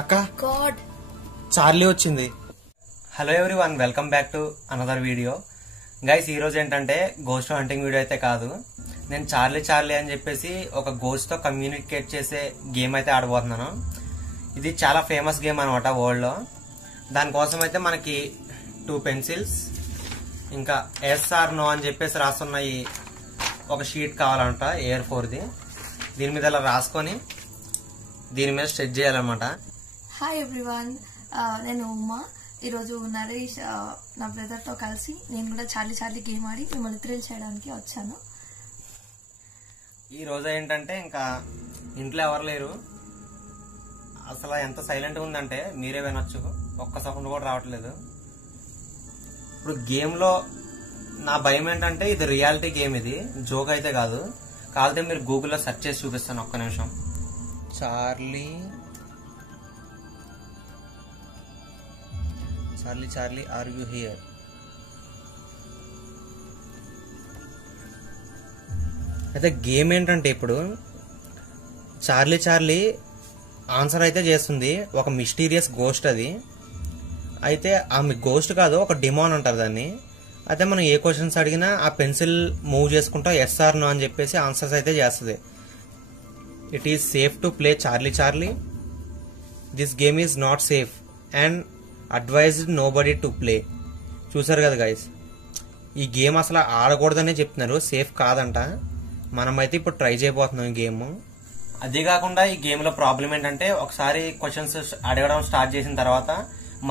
అక్క God Charlie వచ్చింది. Hello everyone, welcome back to another video. Guys, ఈ రోజు ఏంటంటే గోస్ట్ హంటింగ్ వీడియో అయితే కాదు, నేను చార్లీ అని చెప్పేసి ఒక గోస్ట్ తో కమ్యూనికేట్ చేసే గేమ్ అయితే ఆడబోతున్నాను. ఇది చాలా ఫేమస్ గేమ్ అనమాట వరల్డ్ లో. దానికోసం అయితే మనకి 2 పెన్సిల్స్ ఇంకా ఎస్ఆర్ నో అని చెప్పేసి రాస్తున్నాయి ఒక షీట్ కావాలంట A4ది. దీని మీద ఇలా రాసుకొని దీని మీద స్ట్రెచ్ చేయాలన్నమాట. హాయ్ ఎవ్రీవన్, నేను ఉమా. ఈరోజు నరేష్ నా బ్రదర్ తో కలిసి నేను కూడా చార్లీ గేమ్ ఆడి మిమ్మల్ని థ్రిల్ చేయడానికి వచ్చాను. ఈ రోజు ఏంటంటే ఇంకా ఇంట్లో ఎవరు లేరు, అసలు ఎంత సైలెంట్ ఉందంటే మీరే వినొచ్చు, ఒక్క సెకండ్ కూడా రావట్లేదు. ఇప్పుడు గేమ్ లో నా భయం ఏంటంటే ఇది రియాలిటీ గేమ్, ఇది జోక్ అయితే కాదు. కాకపోతే మీరు గూగుల్లో సెర్చ్ చేసి చూపిస్తాను, ఒక్క నిమిషం. Charlie are you here? అయితే గేమ్ ఏంటంటే ఇప్పుడు చార్లీ ఆన్సర్ అయితే చేస్తుంది, ఒక మిస్టీరియస్ గోస్ట్ అది. అయితే ఆమె గోస్ట్ కాదు, ఒక డిమాన్ అంటారు దాన్ని. అయితే మనం ఏ క్వశ్చన్స్ అడిగినా ఆ పెన్సిల్ మూవ్ చేసుకుంటా ఎస్ఆర్ నో అని చెప్పేసి ఆన్సర్స్ అయితే చేస్తుంది. It is safe to play Charlie. This game is not safe and advised nobody to play. చూసారు కదా గైస్, ఈ గేమ్ అసలు ఆడకూడదనే చెప్తున్నారు, సేఫ్ కాదంట. మనమైతే ఇప్పుడు ట్రై చేయబోతున్నాం ఈ గేమ్. అదే కాకుండా ఈ గేమ్ లో ప్రాబ్లం ఏంటంటే ఒకసారి క్వశ్చన్స్ అడగడం స్టార్ట్ చేసిన తర్వాత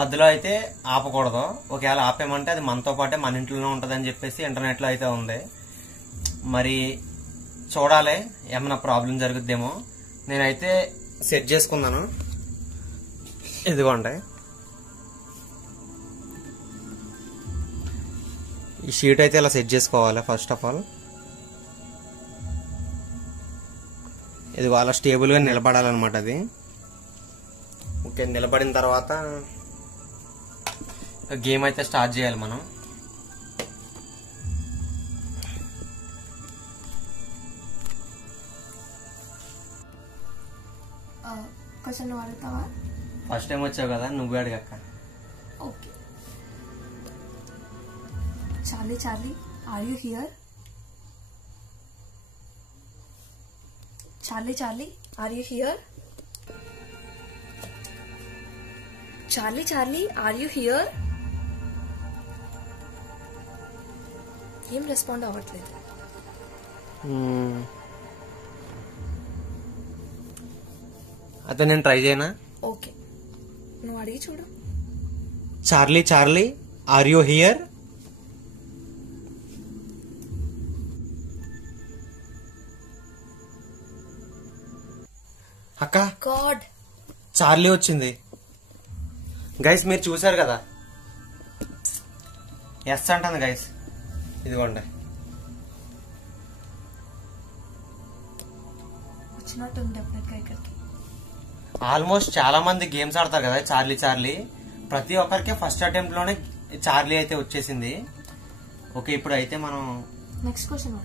మధ్యలో అయితే ఆపకూడదు. ఒకవేళ ఆపేమంటే అది మనతో పాటే మన ఇంట్లోనే ఉంటదని చెప్పేసి ఇంటర్నెట్ లో అయితే ఉంది. మరి చూడాలి, ఏమైనా ప్రాబ్లం జరుగుద్దేమో. నేనైతే సెట్ చేసుకున్నాను, ఇదిగోండి. ఈ షీట్ అయితే ఇలా సెట్ చేసుకోవాలి. ఫస్ట్ ఆఫ్ ఆల్ ఇది వాళ్ళ స్టేబుల్ గా నిలబడాలన్నమాట. అది ఓకే, నిలబడిన తర్వాత గేమ్ అయితే స్టార్ట్ చేయాలి మనం. క్వశ్చన్ అడుగుతావా? ఫస్ట్ టైం వచ్చావు కదా, నువ్వు అడిగక్క. Okay. Charlie are you here? Charlie are you here? Charlie are you here? ఏం రెస్పాండ్ అవ్వట్లేదు. అయితే నేను ట్రై చేయనా? ఓకే, నువ్వు అడిగి చూడు. Charlie are you here? అక్క గాడ్, చార్లీ వచ్చింది. గైస్, మీరు చూసారు కదా, ఎస్ అంటుంది గైస్. ఇదిగోండి, వచ్చినట్టుంది డెఫినెట్ గా ఇక్కడికి. ఆల్మోస్ట్ చాలా మంది గేమ్స్ ఆడతారు కదా చార్లీ. ప్రతి ఒక్కరికి ఫస్ట్ అటెంప్ట్ లోనే చార్లీ అయితే వచ్చేసింది. ఓకే, ఇప్పుడు అయితే మనం నెక్స్ట్ క్వశ్చన్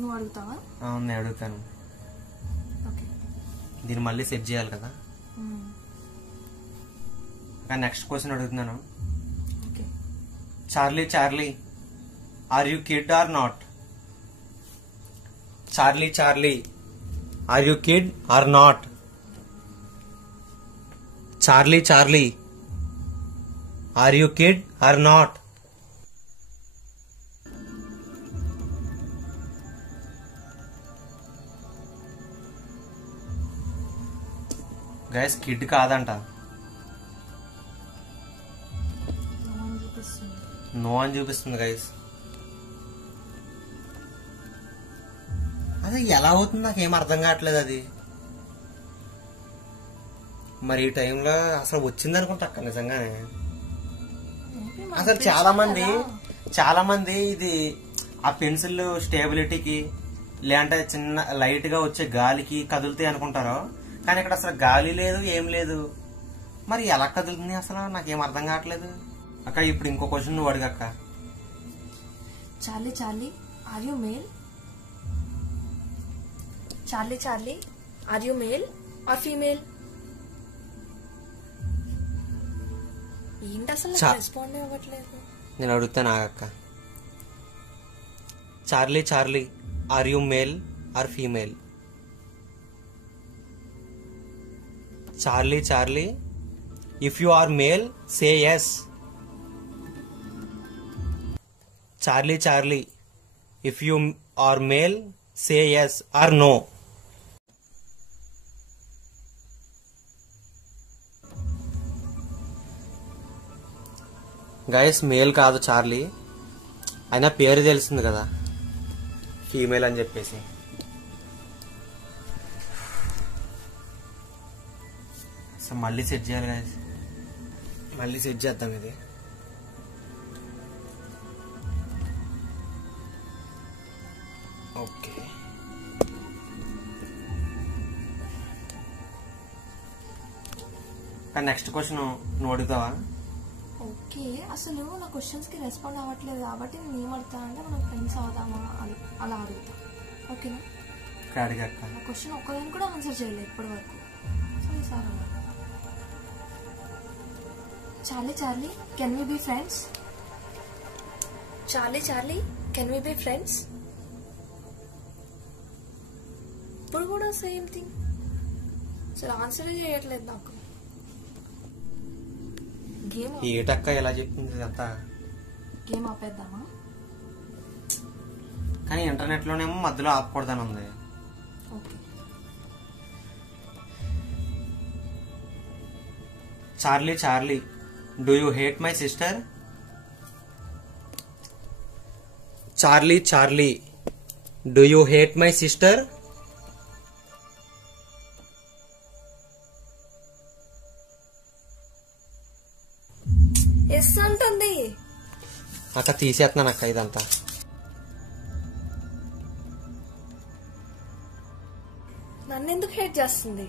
నువ్వు అడుగుతావా? నేను అడుగుతాను. ఓకే, దీన్ని మళ్ళీ సెట్ చేయాలి కదా. నెక్స్ట్ క్వశ్చన్ అడుగుతున్నాను. Okay. Charlie are you kid or not? Charlie are you kid or not? Charlie are you kid or not? Guys, kid కాదంట, నో అని చూపిస్తుంది గైస్. అదే ఎలా అవుతుంది నాకేం అర్థం కావట్లేదు అది. మరి ఈ టైంలో అసలు వచ్చింది అనుకుంటా అక్క నిజంగానే. అసలు చాలా మంది ఇది ఆ పెన్సిల్ స్టేబిలిటీకి లేదంటే చిన్న లైట్ గా వచ్చే గాలికి కదులుతాయి అనుకుంటారు, కానీ ఇక్కడ అసలు గాలి లేదు, ఏం లేదు. మరి ఎలా కదులుతుంది అసలు నాకేం అర్థం కావట్లేదు. అక్క, ఇప్పుడు ఇంకో క్వశ్చన్ నువ్వు అడిగక్క. Charlie are you male? Charlie, are you male? Or female? ఏంటి అసలు రెస్పాండ్ అవ్వట్లేదు. నేను అడుగుతాను అక్క. Charlie Charlie are you male or female? Charlie Charlie if you are male say yes. Charlie Charlie if you are male say yes or no. Guys male కాదు Charlie, అయినా పేరు తెలిసింది కదా ఫీమేల్ అని చెప్పేసి. సో మళ్ళీ సెట్ చేయాలి guys, మళ్ళీ సెట్ చేద్దాం ఇది. ఓకే నెక్స్ట్ క్వశ్చన్ నువ్వు అడుగుతావా? ఓకే, అసలు నా క్వశ్చన్స్ కి రెస్పాండ్ అవ్వట్లేదు కాబట్టి నేను ఏమడుగుతా అంటే మనం ఫ్రెండ్స్ అవుదామా అలా అడుగుతా. ఓకేనా? అడిగక్క. నా క్వశ్చన్ ఒక్కదాన్ని కూడా ఆన్సర్ చేయలేదు ఇప్పటి వరకు. సరే sir, Charlie Charlie can we be friends? Charlie Charlie can we be friends? ఇప్పుడు కూడా సేమ్ థింగ్, అసలు ఆన్సర్ చేయట్లేదు నాకు. గేమ్ ఏటక్క ఎలా చెప్పింది అంతా? గేమ్ ఆపేద్దామా? కానీ ఇంటర్నెట్ లోనేమో మధ్యలో ఆపకూడదని ఉంది. Okay. Charlie Charlie do you hate my sister? Charlie Charlie do you hate my sister? Yes అంటుంది అక్క. తీసేస్తున్నాను అక్క ఇదంతా. నన్ను ఎందుకు హేట్ చేస్తుంది?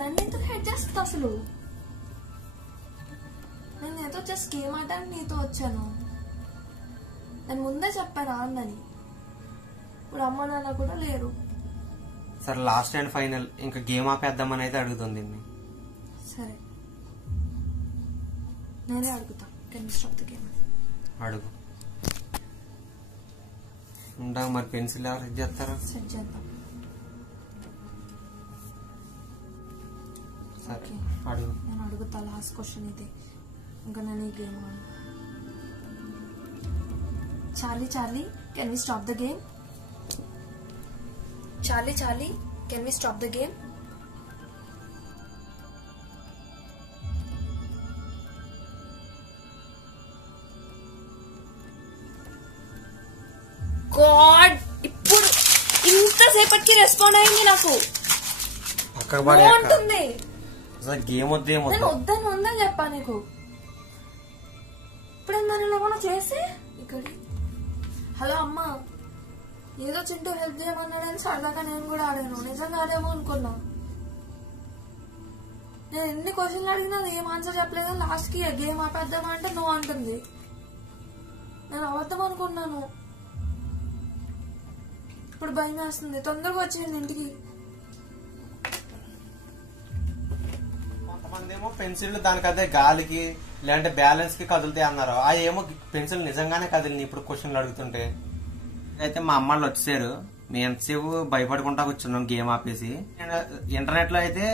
నన్ను ఎందుకు హేట్ చేస్తుంది అసలు? నేను ఏదో జస్ట్ గేమ్ ఆడడానికి నీతో వచ్చాను. నేను ముందే చెప్పాను అందని. ఇప్పుడు అమ్మ నాన్న కూడా లేరు. సరే లాస్ట్ అండ్ ఫైనల్, ఇంకా గేమ్ ఆపేద్దామని అయితే అడుగుతుంది. సరే నేనే అడుగుతా. Can stop the game? అడుగు. ఉండగా మరి పెన్సిల్ ఎవరు సెట్ చేస్తారా? సెట్ చేద్దాం. సరే అడుగు. నేను అడుగుతా లాస్ట్ క్వశ్చన్ ఇదే, ఇంకా నేను ఈ గేమ్ ఆడు. Charlie Charlie can we stop the game? Charlie Charlie can we stop the game? God, ఇప్పుడు ఇంతసేపటికి రెస్పాండ్ అయింది నాకు. బాగుంటుంది. గేమ్ వద్దు నేను వద్దని ఉందని చెప్పా నీకు. ఇప్పుడు నన్ను ఏమైనా చేసి ఇక్కడి హలో అమ్మా ఏదో చింటూ హెల్ప్ చేయమన్నాడని సరదాగా నేను కూడా ఆడాను. నిజంగా ఆడేమో అనుకున్నా. నేను ఎన్ని క్వశ్చన్లు అడిగినా ఏం ఆన్సర్ చెప్పలేదు. లాస్ట్ కి గేమ్ ఆపేద్దామా అంటే నో అంటుంది. నేను అబద్ధం అనుకున్నాను. ఇప్పుడు భయం వేస్తుంది. తొందరగా వచ్చేయండి ఇంటికి. కొంతమంది ఏమో పెన్సిల్ దానికి అదే గాలికి లేదంటే బ్యాలెన్స్ కి కదులుతాయి అన్నారు. ఆ ఏమో పెన్సిల్ నిజంగానే కదిలింది ఇప్పుడు క్వశ్చన్లు అడుగుతుంటే. అయితే మా అమ్మాళ్ళు వచ్చారు, మేము ఎంతసేపు భయపడుకుంటా కూర్చున్నాం గేమ్ ఆపేసి. ఇంటర్నెట్ లో అయితే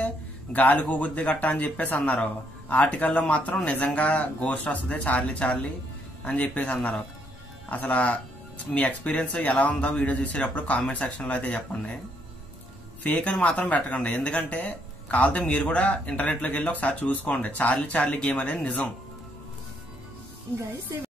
గాలి కూగుద్ది గట్ట అని చెప్పేసి అన్నారు. ఆర్టికల్లో మాత్రం నిజంగా గోస్ట్ వస్తుంది చార్లీ చార్లీ అని చెప్పేసి అన్నారు. అసలు మీ ఎక్స్పీరియన్స్ ఎలా ఉందో వీడియో చూసేటప్పుడు కామెంట్ సెక్షన్ లో అయితే చెప్పండి. ఫేక్ అని మాత్రం పెట్టకండి, ఎందుకంటే కావాలంటే మీరు కూడా ఇంటర్నెట్ లోకి వెళ్ళి ఒకసారి చూసుకోండి. చార్లీ చార్లీ గేమ్ అనేది నిజం.